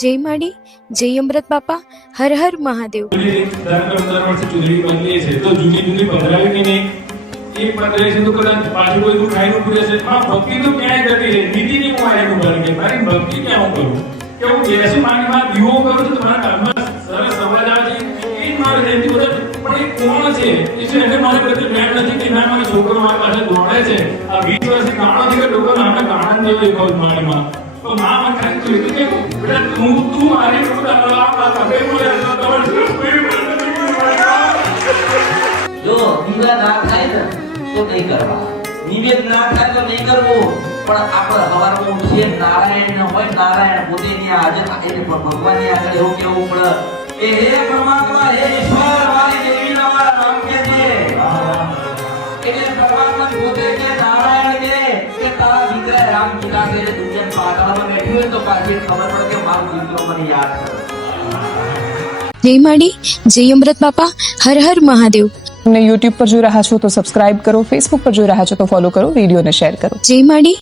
જય માડી, જય અમૃત બાપા, હર હર મહાદેવ. દર વર્ષે ચૂંટણી બદલી છે તો જૂની બદલાવી કે નહીં? એક બદલે છે તો કદાચ પાછું કોઈ નું ખાઈ નું પૂરે છે. ભક્તિ તો ક્યાંય જતી રહે, નીતિની હું આયનું બની ગઈ. મારી ભક્તિ ક્યાં હું કરું કે હું બેસી માની દીવો કરું છું, તમારા ઘરમાં સરસ અવાજ આવે છે, એ જ મારે જયંતિ બધા. પણ એ કોણ છે? એ છે એને મારી પ્રત્યે પ્રેમ નથી કે ના, મારો છોકરો મારી પાસે દોડે છે. આ 20 વર્ષથી ગાણો છે કે લોકો નાના ગાણા જેવો દેખાવ મારીમાં. તો માં મને ખાલી જોઈતું કે બેટા તું મારી જો દીવા ના થાય ને તો નહીં કરવા, નિવેદ ના થાય તો નહીં કરવું. પણ આપણે સવારમાં ઉઠીએ નારાયણ હોય, નારાયણ પોતે ત્યાં હાજર, એટલે ભગવાનની આગળ એવું કેવું પડે કે હે પરમાત્મા, હે ઈશ્વર, મારી દેવીના મારા નામ કે છે. એટલે પરમાત્મા પોતે કે નારાયણ કે તારા દીકરા રામ પિતા કે દુનિયા પાતાળમાં બેઠું હોય તો પાછી ખબર પડે કે મારો દીકરો મને યાદ કરે. જય માડી, જય અમૃત બાપા, હર હર મહાદેવ. તમને YouTube પર જોઈ રહ્યા છો તો સબસ્ક્રાઇબ કરો, Facebook પર જોઈ રહ્યા છો તો ફોલો કરો, વિડીયોને શેર કરો. જય માડી,